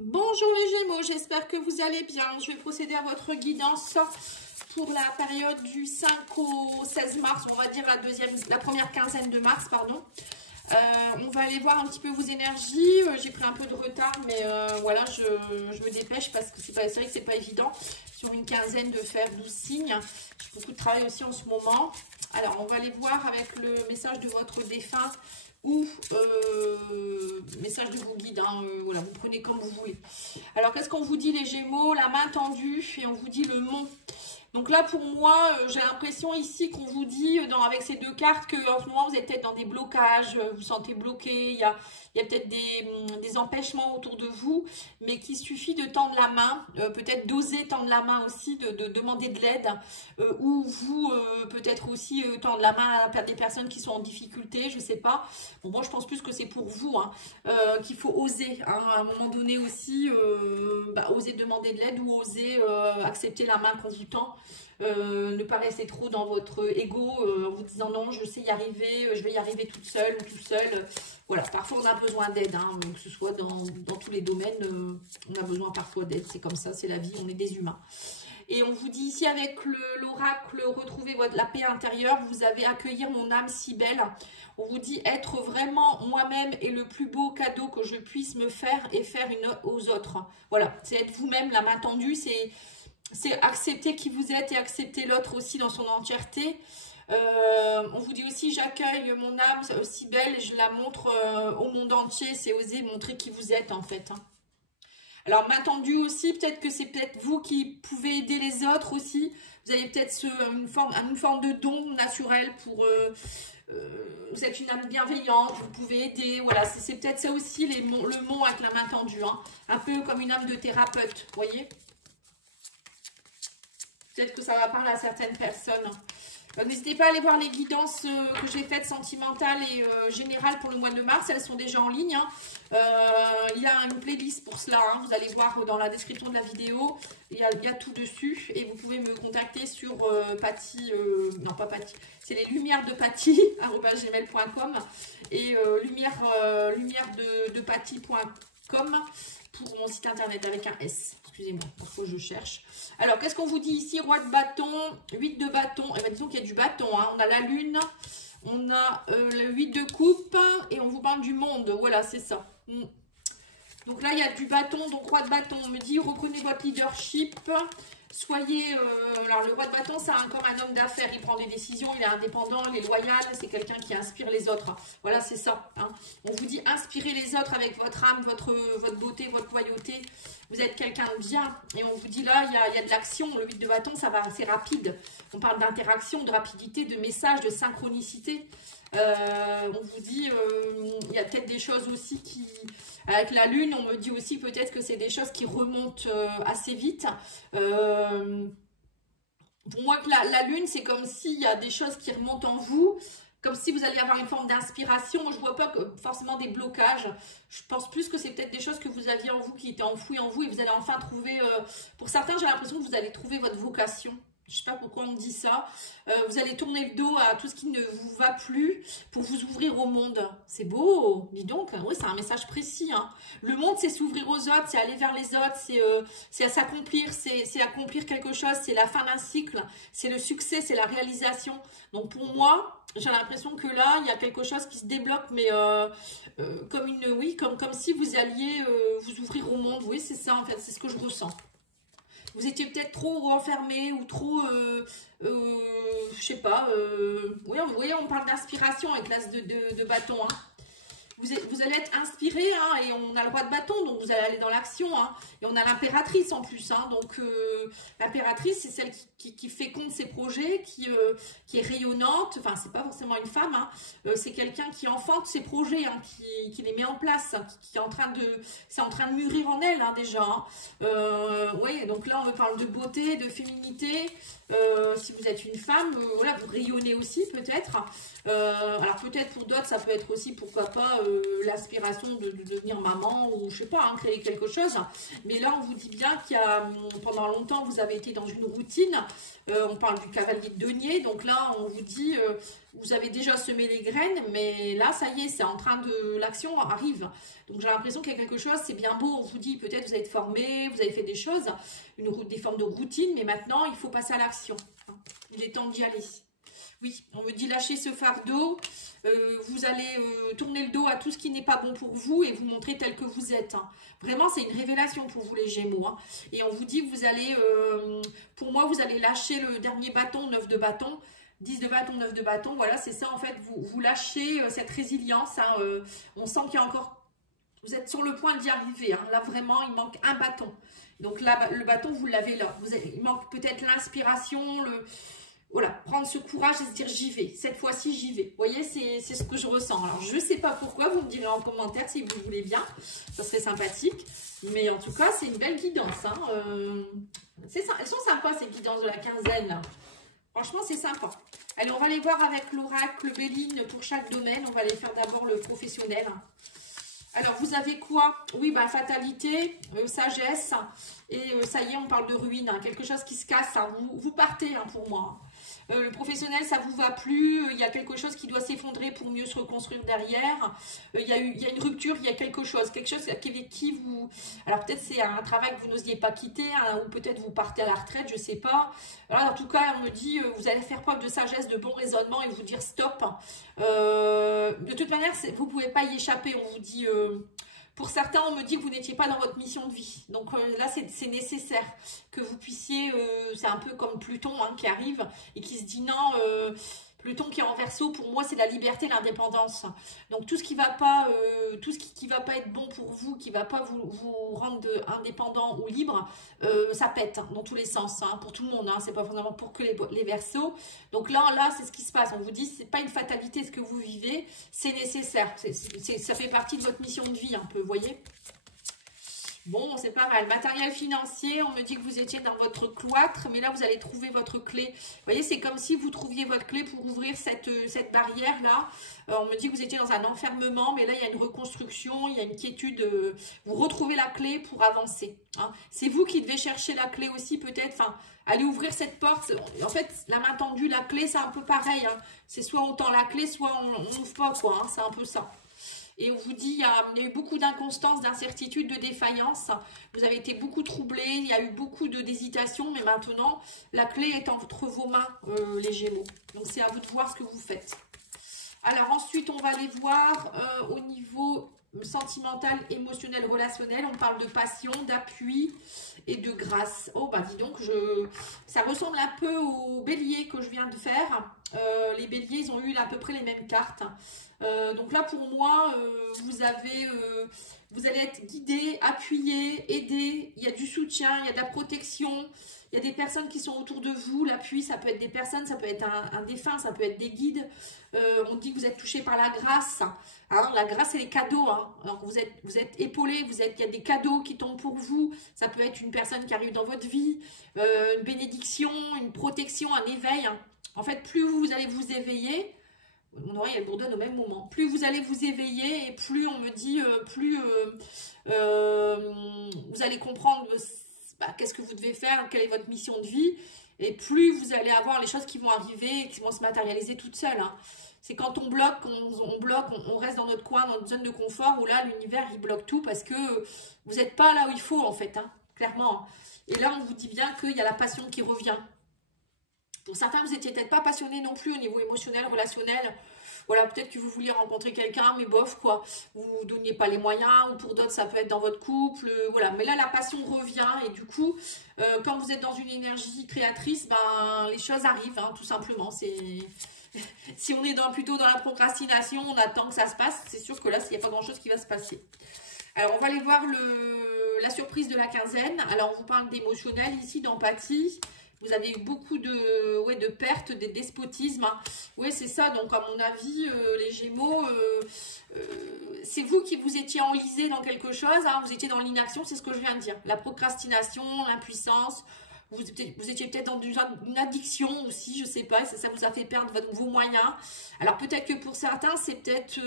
Bonjour les Gémeaux, j'espère que vous allez bien. Je vais procéder à votre guidance pour la période du 5 au 16 mars, on va dire la première quinzaine de mars, pardon. On va aller voir un petit peu vos énergies. J'ai pris un peu de retard, mais voilà, je me dépêche parce que c'est vrai que c'est pas évident sur une quinzaine de faire 12 signes. J'ai beaucoup de travail aussi en ce moment. Alors, on va aller voir avec le message de votre défunt ou message de vos guides, hein, voilà, vous prenez comme vous voulez. Alors, qu'est-ce qu'on vous dit les Gémeaux? La main tendue et on vous dit le mont. Donc là, pour moi, j'ai l'impression ici qu'on vous dit, avec ces deux cartes, qu'en ce moment, vous êtes peut-être dans des blocages, vous vous sentez bloqué, il y a peut-être des empêchements autour de vous, mais qu'il suffit de tendre la main, peut-être d'oser tendre la main aussi, de demander de l'aide, ou vous, peut-être aussi tendre la main à des personnes qui sont en difficulté, je ne sais pas. Bon, moi, je pense plus que c'est pour vous, hein, qu'il faut oser, hein, à un moment donné aussi, oser demander de l'aide ou oser accepter la main qu'on vous tend. Ne pas rester trop dans votre ego en vous disant non, je sais y arriver, je vais y arriver toute seule ou tout seul. Voilà, parfois on a besoin d'aide, hein, que ce soit dans tous les domaines, on a besoin parfois d'aide, c'est comme ça, c'est la vie, on est des humains. Et on vous dit ici avec l'oracle, retrouvez la paix intérieure, vous avez accueillir mon âme si belle. On vous dit être vraiment moi-même est le plus beau cadeau que je puisse me faire et faire aux autres. Voilà, c'est être vous-même, la main tendue, c'est accepter qui vous êtes et accepter l'autre aussi dans son entièreté. On vous dit aussi j'accueille mon âme si belle et je la montre au monde entier. C'est oser montrer qui vous êtes en fait. Hein. Alors main tendue aussi, peut-être que c'est peut-être vous qui pouvez aider les autres aussi. Vous avez peut-être une forme de don naturel pour... vous êtes une âme bienveillante, vous pouvez aider. Voilà, c'est peut-être ça aussi le mot avec la main tendue. Hein. Un peu comme une âme de thérapeute, vous voyez. Peut-être que ça va parler à certaines personnes. N'hésitez pas à aller voir les guidances que j'ai faites sentimentales et générales pour le mois de mars. Elles sont déjà en ligne. Hein. Il y a une playlist pour cela. Hein. Vous allez voir dans la description de la vidéo. Il y a tout dessus. Et vous pouvez me contacter sur Patty. Non, pas Patty. C'est les lumières de Patty, @gmail.com et lumière de Patty.com pour mon site internet avec un S. Excusez-moi, pourquoi je cherche. Alors, qu'est-ce qu'on vous dit ici? Roi de bâton, 8 de bâton. Eh bien, disons qu'il y a du bâton. Hein. On a la lune, on a le 8 de coupe et on vous parle du monde. Voilà, c'est ça. Donc là, il y a du bâton, donc roi de bâton. On me dit, reprenez votre leadership. Soyez... alors, le roi de bâton, c'est comme un homme d'affaires. Il prend des décisions, il est indépendant, il est loyal. C'est quelqu'un qui inspire les autres. Voilà, c'est ça. Hein. On vous dit, inspirez les autres avec votre âme, votre beauté, votre loyauté. Vous êtes quelqu'un de bien. Et on vous dit là, il y a de l'action. Le 8 de bâton, c'est rapide. On parle d'interaction, de rapidité, de message, de synchronicité. On vous dit, il y a peut-être des choses aussi qui... Avec la lune, on me dit aussi peut-être que c'est des choses qui remontent assez vite. Pour moi, que la lune, c'est comme s'il y a des choses qui remontent en vous, comme si vous alliez avoir une forme d'inspiration. Je ne vois pas forcément des blocages. Je pense plus que c'est peut-être des choses que vous aviez en vous, qui étaient enfouies en vous, et vous allez enfin trouver... pour certains, j'ai l'impression que vous allez trouver votre vocation. Je ne sais pas pourquoi on me dit ça. Vous allez tourner le dos à tout ce qui ne vous va plus pour vous ouvrir au monde. C'est beau, dis donc. Oui, c'est un message précis. Hein. Le monde, c'est s'ouvrir aux autres, c'est aller vers les autres, c'est s'accomplir, c'est accomplir quelque chose, c'est la fin d'un cycle, c'est le succès, c'est la réalisation. Donc pour moi, j'ai l'impression que là, il y a quelque chose qui se débloque, mais comme si vous alliez vous ouvrir au monde. Oui, c'est ça en fait, c'est ce que je ressens. Vous étiez peut-être trop enfermé ou trop, je sais pas, oui, vous voyez, on parle d'inspiration avec l'as de bâton. Hein. Vous allez être inspiré, hein, et on a le roi de bâton, donc vous allez aller dans l'action. Hein, et on a l'impératrice en plus. Hein, donc l'impératrice, c'est celle qui féconde ses projets, qui est rayonnante. Enfin, c'est pas forcément une femme. Hein, c'est quelqu'un qui enfante ses projets, hein, qui les met en place, hein, qui est en train de mûrir en elle, hein, déjà. Hein. Oui, donc là, on me parle de beauté, de féminité. Si vous êtes une femme, voilà, vous rayonnez aussi peut-être. Alors peut-être pour d'autres, ça peut être aussi, pourquoi pas, l'aspiration de devenir maman ou je sais pas, hein, créer quelque chose. Mais là, on vous dit bien qu'il y a, pendant longtemps, vous avez été dans une routine. On parle du cavalier de denier. Donc là, on vous dit, vous avez déjà semé les graines, mais là, ça y est, c'est en train de, l'action arrive. Donc j'ai l'impression qu'il y a quelque chose, c'est bien beau. On vous dit, peut-être vous avez été formé, vous avez fait des choses, des formes de routine, mais maintenant, il faut passer à l'action. Il est temps d'y aller. Oui, on me dit lâchez ce fardeau, vous allez tourner le dos à tout ce qui n'est pas bon pour vous et vous montrer tel que vous êtes. Hein. Vraiment, c'est une révélation pour vous les Gémeaux. Hein. Et on vous dit que vous allez, pour moi, vous allez lâcher le dernier bâton, 9 de bâton, 10 de bâton, 9 de bâton. Voilà, c'est ça en fait, vous lâchez cette résilience. Hein, on sent qu'il y a encore, vous êtes sur le point d'y arriver. Hein. Là, vraiment, il manque un bâton. Donc là, le bâton, vous l'avez là. Il manque peut-être l'inspiration, voilà, prendre ce courage et se dire j'y vais. Cette fois-ci, j'y vais. Vous voyez, c'est ce que je ressens. Alors, je ne sais pas pourquoi, vous me direz en commentaire si vous voulez bien. Ça serait sympathique. Mais en tout cas, c'est une belle guidance. Hein. Elles sont sympas, ces guidances de la quinzaine. Franchement, c'est sympa. Allez, on va les voir avec l'oracle Béline pour chaque domaine. On va aller faire d'abord le professionnel. Alors, vous avez quoi? Oui, bah, fatalité, sagesse. Et ça y est, on parle de ruine. Hein, quelque chose qui se casse. Hein, vous partez hein, pour moi. Le professionnel, ça vous va plus. Il y a quelque chose qui doit s'effondrer pour mieux se reconstruire derrière. Il y a une rupture, il y a quelque chose avec qui vous... Alors peut-être c'est un travail que vous n'osiez pas quitter, hein, ou peut-être vous partez à la retraite, je sais pas. Alors, en tout cas, on me dit, vous allez faire preuve de sagesse, de bon raisonnement et vous dire stop. De toute manière, vous ne pouvez pas y échapper. On vous dit... Pour certains, on me dit que vous n'étiez pas dans votre mission de vie. Donc là, c'est nécessaire que vous puissiez... c'est un peu comme Pluton hein, qui arrive et qui se dit non... Pluton qui est en Verseau, pour moi, c'est la liberté, l'indépendance. Donc tout ce qui va pas, va pas être bon pour vous, qui va pas vous rendre indépendant ou libre, ça pète hein, dans tous les sens, hein, pour tout le monde. Hein, c'est pas forcément pour que les Verseaux. Donc là, c'est ce qui se passe. On vous dit, c'est pas une fatalité ce que vous vivez, c'est nécessaire. Ça fait partie de votre mission de vie un peu, vous voyez. Bon, c'est pas mal. Matériel financier, on me dit que vous étiez dans votre cloître, mais là, vous allez trouver votre clé. Vous voyez, c'est comme si vous trouviez votre clé pour ouvrir cette barrière-là. On me dit que vous étiez dans un enfermement, mais là, il y a une reconstruction, il y a une quiétude. Vous retrouvez la clé pour avancer. Hein. C'est vous qui devez chercher la clé aussi, peut-être. Enfin, aller ouvrir cette porte. En fait, la main tendue, la clé, c'est un peu pareil. Hein. C'est soit on tend la clé, soit on n'ouvre pas, quoi. Hein. C'est un peu ça. Et on vous dit, il y a eu beaucoup d'inconstance, d'incertitude, de défaillance. Vous avez été beaucoup troublés, il y a eu beaucoup d'hésitation, mais maintenant, la clé est entre vos mains, les Gémeaux. Donc, c'est à vous de voir ce que vous faites. Alors, ensuite, on va aller voir au niveau sentimental, émotionnel, relationnel. On parle de passion, d'appui et de grâce. Oh, bah dis donc, ça ressemble un peu au bélier que je viens de faire. Les béliers, ils ont eu à peu près les mêmes cartes. Donc là, pour moi, vous allez être guidé, appuyé, aidé. Il y a du soutien, il y a de la protection. Il y a des personnes qui sont autour de vous. L'appui, ça peut être des personnes, ça peut être un défunt, ça peut être des guides. On dit que vous êtes touché par la grâce. Hein, la grâce, c'est les cadeaux. Hein. Alors, vous êtes épaulé, il y a des cadeaux qui tombent pour vous. Ça peut être une personne qui arrive dans votre vie, une bénédiction, une protection, un éveil. Hein. En fait, plus vous allez vous éveiller, mon oreille elle bourdonne au même moment, plus vous allez vous éveiller et plus on me dit, vous allez comprendre qu'est-ce que vous devez faire, quelle est votre mission de vie, et plus vous allez avoir les choses qui vont arriver et qui vont se matérialiser toutes seules. Hein. C'est quand on bloque, on reste dans notre coin, dans notre zone de confort, où là l'univers il bloque tout parce que vous n'êtes pas là où il faut en fait, hein, clairement. Et là on vous dit bien qu'il y a la passion qui revient. Pour certains, vous n'étiez peut-être pas passionné non plus au niveau émotionnel, relationnel. Voilà, peut-être que vous vouliez rencontrer quelqu'un, mais bof, quoi. Vous ne vous donniez pas les moyens, ou pour d'autres, ça peut être dans votre couple. Voilà, mais là, la passion revient. Et du coup, quand vous êtes dans une énergie créatrice, ben, les choses arrivent, hein, tout simplement. Si on est plutôt dans la procrastination, on attend que ça se passe. C'est sûr que là, il n'y a pas grand-chose qui va se passer. Alors, on va aller voir la surprise de la quinzaine. Alors, on vous parle d'émotionnel ici, d'empathie. Vous avez eu beaucoup de pertes, de despotisme. Hein. Oui, c'est ça. Donc, à mon avis, les Gémeaux, c'est vous qui vous étiez enlisés dans quelque chose. Hein. Vous étiez dans l'inaction, c'est ce que je viens de dire. La procrastination, l'impuissance. Vous étiez peut-être dans une addiction aussi, je sais pas, ça vous a fait perdre vos moyens. Alors peut-être que pour certains, c'est peut-être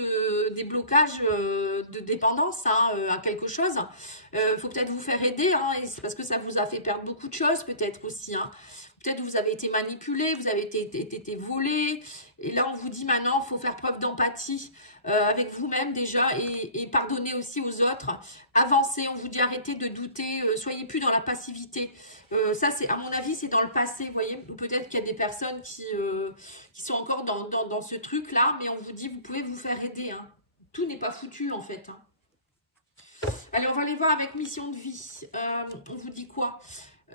des blocages de dépendance hein, à quelque chose. Faut peut-être vous faire aider, hein, et c'est parce que ça vous a fait perdre beaucoup de choses peut-être aussi. Hein. Peut-être que vous avez été manipulé, vous avez été volé. Et là, on vous dit maintenant, il faut faire preuve d'empathie avec vous-même déjà et pardonner aussi aux autres. Avancez, on vous dit arrêtez de douter, soyez plus dans la passivité. Ça, c'est à mon avis, c'est dans le passé, vous voyez. Ou peut-être qu'il y a des personnes qui sont encore dans ce truc-là, mais on vous dit, vous pouvez vous faire aider. Hein. Tout n'est pas foutu, en fait. Hein. Allez, on va aller voir avec mission de vie. On vous dit quoi ?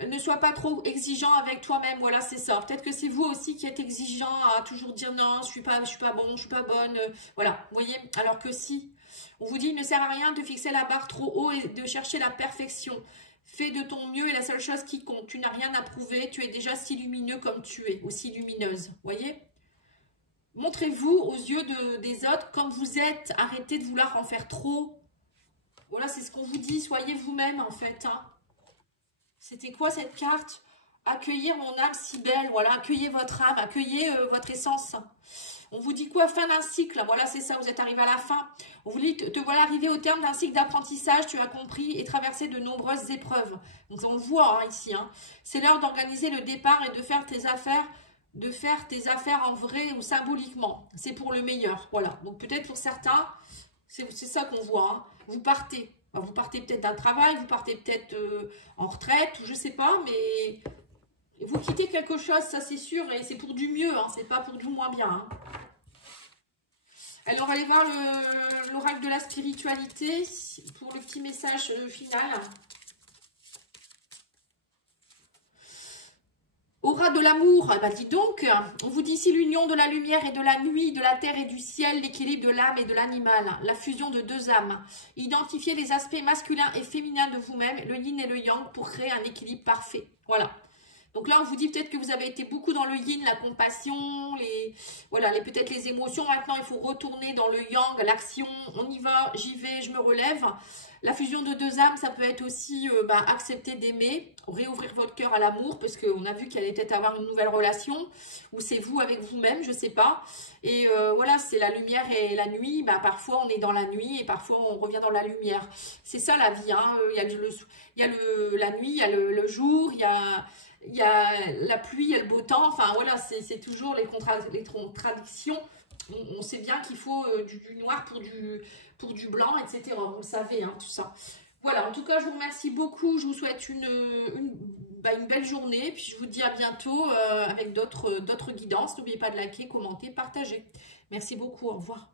Ne sois pas trop exigeant avec toi-même, voilà, c'est ça. Peut-être que c'est vous aussi qui êtes exigeant à toujours dire non, je suis pas bon, je suis pas bonne. Voilà, vous voyez. Alors que si, on vous dit, il ne sert à rien de fixer la barre trop haut et de chercher la perfection. Fais de ton mieux et la seule chose qui compte. Tu n'as rien à prouver, tu es déjà si lumineux comme tu es, aussi lumineuse, voyez. Montrez-vous aux yeux des autres comme vous êtes. Arrêtez de vouloir en faire trop. Voilà, c'est ce qu'on vous dit. Soyez vous-même, en fait, hein. C'était quoi cette carte? Accueillir mon âme si belle. Voilà, accueillez votre âme, accueillez votre essence. On vous dit quoi? Fin d'un cycle. Voilà, c'est ça, vous êtes arrivé à la fin. On vous dit, te voilà arrivé au terme d'un cycle d'apprentissage, tu as compris et traversé de nombreuses épreuves. Donc on le voit hein, ici. Hein. C'est l'heure d'organiser le départ et de faire tes affaires en vrai ou symboliquement. C'est pour le meilleur. Voilà. Donc peut-être pour certains, c'est ça qu'on voit. Hein. Vous partez. Vous partez peut-être d'un travail, vous partez peut-être en retraite, ou je sais pas, mais vous quittez quelque chose, ça c'est sûr, et c'est pour du mieux, hein, c'est pas pour du moins bien. Hein. Alors on va aller voir l'oracle de la spiritualité pour le petit message final. Aura de l'amour, bah dis donc, on vous dit ici l'union de la lumière et de la nuit, de la terre et du ciel, l'équilibre de l'âme et de l'animal, la fusion de deux âmes. Identifiez les aspects masculins et féminins de vous-même, le yin et le yang, pour créer un équilibre parfait. Voilà. Donc là, on vous dit peut-être que vous avez été beaucoup dans le yin, la compassion, peut-être les émotions. Maintenant, il faut retourner dans le yang, l'action. On y va, j'y vais, je me relève. La fusion de deux âmes, ça peut être aussi accepter d'aimer, réouvrir votre cœur à l'amour, parce qu'on a vu qu'il allait peut-être avoir une nouvelle relation, ou c'est vous avec vous-même, je ne sais pas. Et voilà, c'est la lumière et la nuit. Bah, parfois, on est dans la nuit et parfois, on revient dans la lumière. C'est ça la vie. Hein. Il y a la nuit, il y a le jour, il y a la pluie, il y a le beau temps. Enfin, voilà, c'est toujours les contradictions. On sait bien qu'il faut du noir pour du blanc, etc. Vous le savez, hein, tout ça. Voilà, en tout cas, je vous remercie beaucoup. Je vous souhaite une belle journée. Puis je vous dis à bientôt avec d'autres guidances. N'oubliez pas de liker, commenter, partager. Merci beaucoup. Au revoir.